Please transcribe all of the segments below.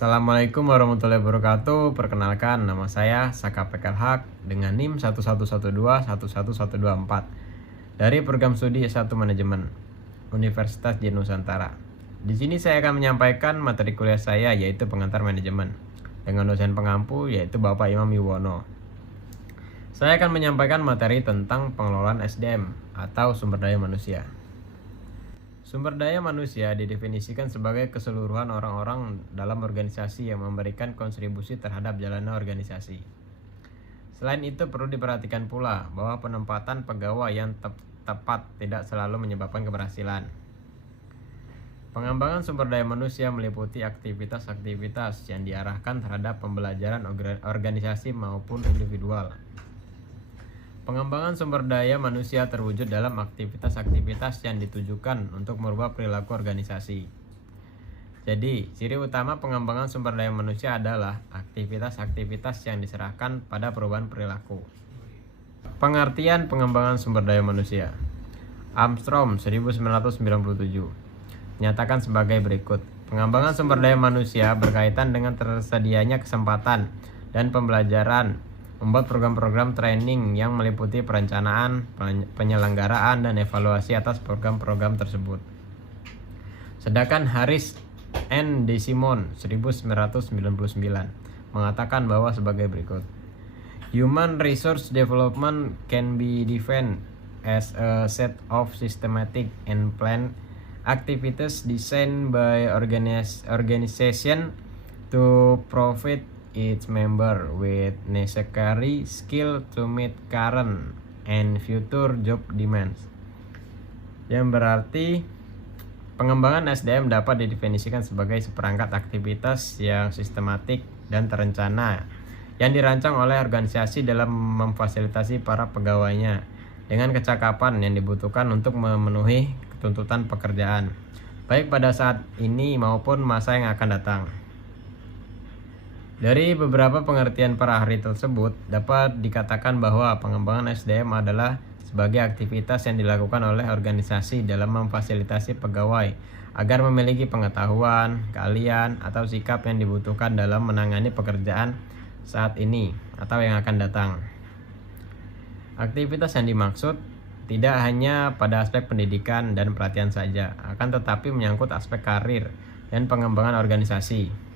Assalamualaikum warahmatullahi wabarakatuh. Perkenalkan, nama saya Saka Pekalhak dengan NIM 1112111124 dari program studi S1 Manajemen Universitas Dian Nusantara. Di sini saya akan menyampaikan materi kuliah saya, yaitu pengantar manajemen, dengan dosen pengampu yaitu Bapak Imam Yuwono. Saya akan menyampaikan materi tentang pengelolaan SDM atau sumber daya manusia. Sumber daya manusia didefinisikan sebagai keseluruhan orang-orang dalam organisasi yang memberikan kontribusi terhadap jalannya organisasi. Selain itu, perlu diperhatikan pula bahwa penempatan pegawai yang tepat tidak selalu menyebabkan keberhasilan. Pengembangan sumber daya manusia meliputi aktivitas-aktivitas yang diarahkan terhadap pembelajaran organisasi maupun individual. Pengembangan sumber daya manusia terwujud dalam aktivitas-aktivitas yang ditujukan untuk merubah perilaku organisasi. Jadi, ciri utama pengembangan sumber daya manusia adalah aktivitas-aktivitas yang diserahkan pada perubahan perilaku. Pengertian pengembangan sumber daya manusia. Armstrong 1997 menyatakan sebagai berikut. Pengembangan sumber daya manusia berkaitan dengan tersedianya kesempatan dan pembelajaran membuat program-program training yang meliputi perencanaan, penyelenggaraan, dan evaluasi atas program-program tersebut. Sedangkan Harris and DeSimone 1999 mengatakan bahwa sebagai berikut. Human resource development can be defined as a set of systematic and planned activities designed by organization to provide its member with necessary skill to meet current and future job demands. Yang berarti pengembangan SDM dapat didefinisikan sebagai seperangkat aktivitas yang sistematik dan terencana yang dirancang oleh organisasi dalam memfasilitasi para pegawainya dengan kecakapan yang dibutuhkan untuk memenuhi tuntutan pekerjaan, baik pada saat ini maupun masa yang akan datang. Dari beberapa pengertian para ahli tersebut, dapat dikatakan bahwa pengembangan SDM adalah sebagai aktivitas yang dilakukan oleh organisasi dalam memfasilitasi pegawai agar memiliki pengetahuan, keahlian, atau sikap yang dibutuhkan dalam menangani pekerjaan saat ini atau yang akan datang. Aktivitas yang dimaksud tidak hanya pada aspek pendidikan dan pelatihan saja, akan tetapi menyangkut aspek karir dan pengembangan organisasi.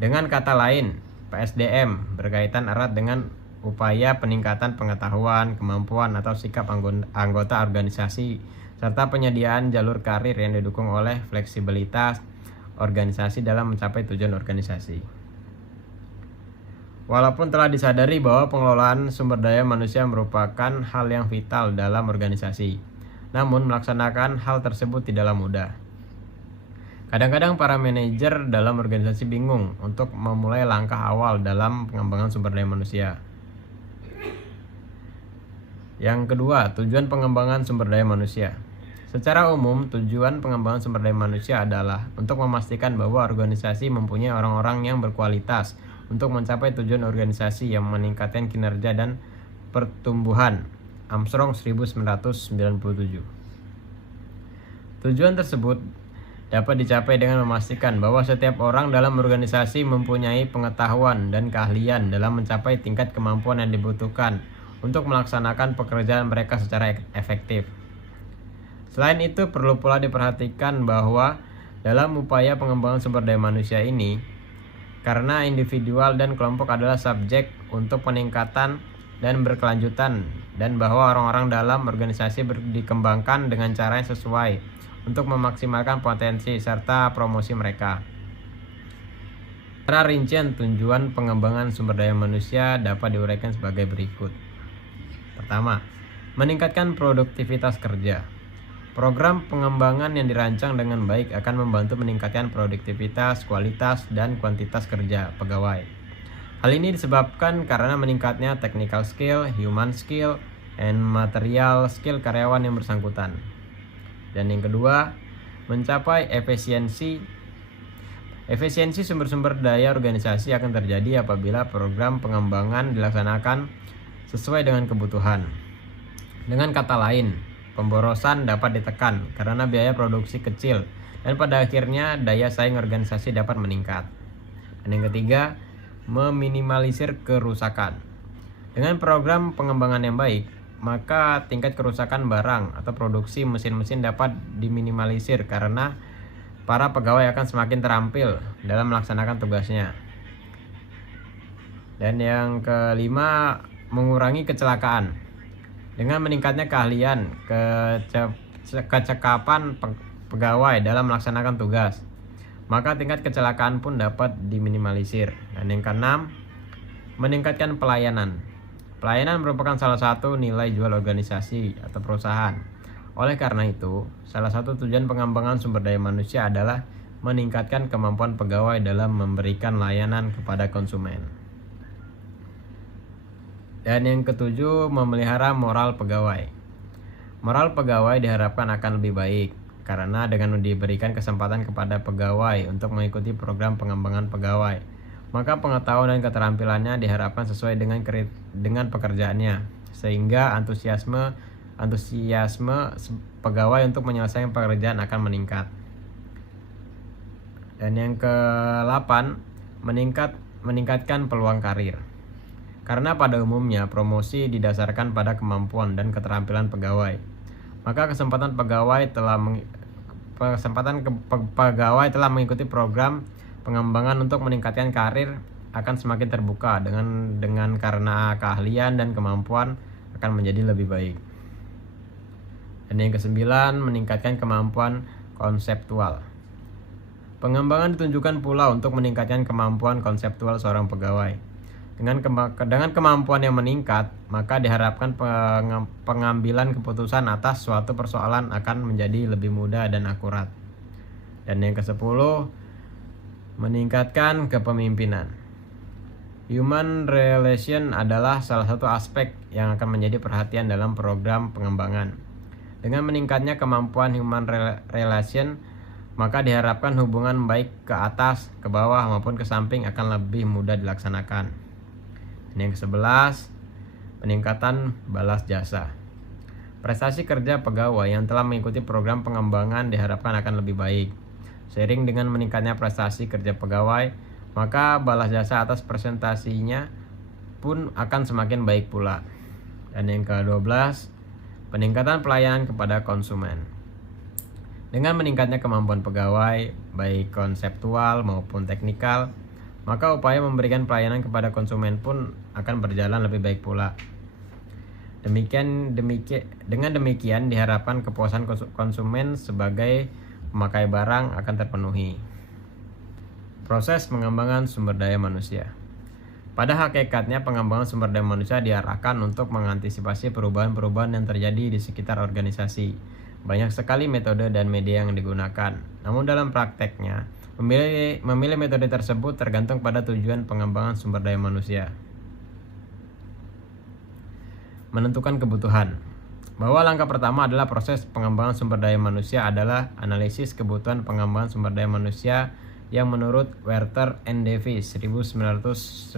Dengan kata lain, PSDM berkaitan erat dengan upaya peningkatan pengetahuan, kemampuan, atau sikap anggota organisasi, serta penyediaan jalur karir yang didukung oleh fleksibilitas organisasi dalam mencapai tujuan organisasi. Walaupun telah disadari bahwa pengelolaan sumber daya manusia merupakan hal yang vital dalam organisasi, namun melaksanakan hal tersebut tidaklah mudah. Kadang-kadang para manajer dalam organisasi bingung untuk memulai langkah awal dalam pengembangan sumber daya manusia. Yang kedua, tujuan pengembangan sumber daya manusia. Secara umum, tujuan pengembangan sumber daya manusia adalah untuk memastikan bahwa organisasi mempunyai orang-orang yang berkualitas untuk mencapai tujuan organisasi yang meningkatkan kinerja dan pertumbuhan. Armstrong 1997. Tujuan tersebut dapat dicapai dengan memastikan bahwa setiap orang dalam organisasi mempunyai pengetahuan dan keahlian dalam mencapai tingkat kemampuan yang dibutuhkan untuk melaksanakan pekerjaan mereka secara efektif. Selain itu, perlu pula diperhatikan bahwa dalam upaya pengembangan sumber daya manusia ini, karena individual dan kelompok adalah subjek untuk peningkatan dan berkelanjutan, dan bahwa orang-orang dalam organisasi dikembangkan dengan cara yang sesuai untuk memaksimalkan potensi serta promosi mereka. Secara rincian tujuan pengembangan sumber daya manusia dapat diuraikan sebagai berikut. Pertama, meningkatkan produktivitas kerja. Program pengembangan yang dirancang dengan baik akan membantu meningkatkan produktivitas, kualitas, dan kuantitas kerja pegawai. Hal ini disebabkan karena meningkatnya technical skill, human skill, and material skill karyawan yang bersangkutan. Dan yang kedua, mencapai efisiensi. Efisiensi sumber-sumber daya organisasi akan terjadi apabila program pengembangan dilaksanakan sesuai dengan kebutuhan. Dengan kata lain, pemborosan dapat ditekan karena biaya produksi kecil dan pada akhirnya daya saing organisasi dapat meningkat. Dan yang ketiga, meminimalisir kerusakan. Dengan program pengembangan yang baik, maka tingkat kerusakan barang atau produksi mesin-mesin dapat diminimalisir karena para pegawai akan semakin terampil dalam melaksanakan tugasnya. Dan yang kelima, mengurangi kecelakaan. Dengan meningkatnya keahlian, kecekapan pegawai dalam melaksanakan tugas, maka tingkat kecelakaan pun dapat diminimalisir. Dan yang keenam, meningkatkan pelayanan. Pelayanan merupakan salah satu nilai jual organisasi atau perusahaan. Oleh karena itu, salah satu tujuan pengembangan sumber daya manusia adalah meningkatkan kemampuan pegawai dalam memberikan layanan kepada konsumen. Dan yang ketujuh, memelihara moral pegawai. Moral pegawai diharapkan akan lebih baik karena dengan diberikan kesempatan kepada pegawai untuk mengikuti program pengembangan pegawai, maka pengetahuan dan keterampilannya diharapkan sesuai dengan pekerjaannya, sehingga antusiasme pegawai untuk menyelesaikan pekerjaan akan meningkat. Dan yang ke-8, meningkatkan peluang karir. Karena pada umumnya promosi didasarkan pada kemampuan dan keterampilan pegawai, maka kesempatan pegawai telah mengikuti program pengembangan untuk meningkatkan karir akan semakin terbuka dengan karena keahlian dan kemampuan akan menjadi lebih baik. Dan yang ke-9, meningkatkan kemampuan konseptual. Pengembangan ditunjukkan pula untuk meningkatkan kemampuan konseptual seorang pegawai. Dengan kemampuan yang meningkat, maka diharapkan pengambilan keputusan atas suatu persoalan akan menjadi lebih mudah dan akurat. Dan yang ke-10, meningkatkan kepemimpinan. Human relation adalah salah satu aspek yang akan menjadi perhatian dalam program pengembangan. Dengan meningkatnya kemampuan human relation, maka diharapkan hubungan baik ke atas, ke bawah maupun ke samping akan lebih mudah dilaksanakan. Dan yang ke-11, peningkatan balas jasa. Prestasi kerja pegawai yang telah mengikuti program pengembangan diharapkan akan lebih baik. Seiring dengan meningkatnya prestasi kerja pegawai, maka balas jasa atas presentasinya pun akan semakin baik pula. Dan yang ke-12, peningkatan pelayanan kepada konsumen. Dengan meningkatnya kemampuan pegawai, baik konseptual maupun teknikal, maka upaya memberikan pelayanan kepada konsumen pun akan berjalan lebih baik pula. Dengan demikian diharapkan kepuasan konsumen sebagai pemakai barang akan terpenuhi. Proses pengembangan sumber daya manusia. Pada hakikatnya pengembangan sumber daya manusia diarahkan untuk mengantisipasi perubahan-perubahan yang terjadi di sekitar organisasi. Banyak sekali metode dan media yang digunakan. Namun dalam prakteknya, memilih metode tersebut tergantung pada tujuan pengembangan sumber daya manusia. Menentukan kebutuhan. Bahwa langkah pertama adalah proses pengembangan sumber daya manusia adalah analisis kebutuhan pengembangan sumber daya manusia yang menurut Werther and Davis 1996.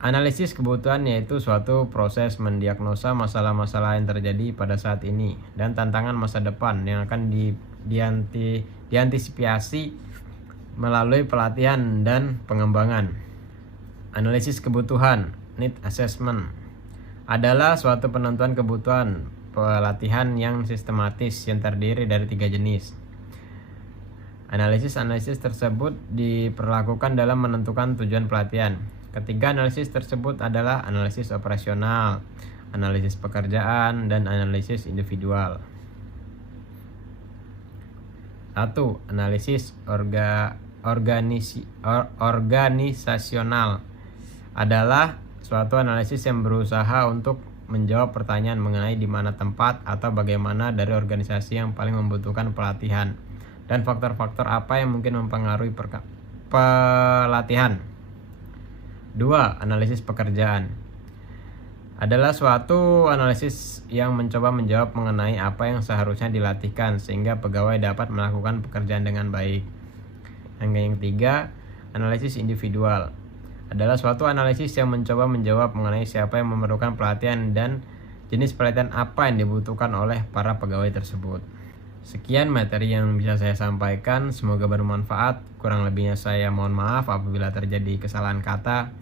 Analisis kebutuhan yaitu suatu proses mendiagnosa masalah-masalah yang terjadi pada saat ini dan tantangan masa depan yang akan diantisipasi melalui pelatihan dan pengembangan. Analisis kebutuhan, need assessment, adalah suatu penentuan kebutuhan pelatihan yang sistematis yang terdiri dari 3 jenis. Analisis tersebut diperlakukan dalam menentukan tujuan pelatihan. Ketiga analisis tersebut adalah analisis operasional, analisis pekerjaan, dan analisis individual. 1. Analisis organisasional adalah suatu analisis yang berusaha untuk menjawab pertanyaan mengenai di mana tempat atau bagaimana dari organisasi yang paling membutuhkan pelatihan dan faktor-faktor apa yang mungkin mempengaruhi pelatihan. 2. Analisis pekerjaan adalah suatu analisis yang mencoba menjawab mengenai apa yang seharusnya dilatihkan sehingga pegawai dapat melakukan pekerjaan dengan baik. Yang ketiga, analisis individual adalah suatu analisis yang mencoba menjawab mengenai siapa yang memerlukan pelatihan dan jenis pelatihan apa yang dibutuhkan oleh para pegawai tersebut. Sekian materi yang bisa saya sampaikan, semoga bermanfaat. Kurang lebihnya saya mohon maaf apabila terjadi kesalahan kata.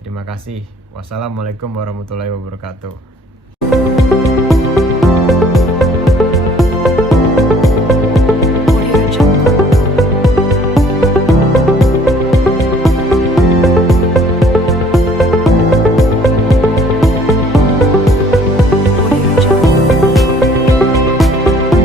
Terima kasih. Wassalamualaikum warahmatullahi wabarakatuh.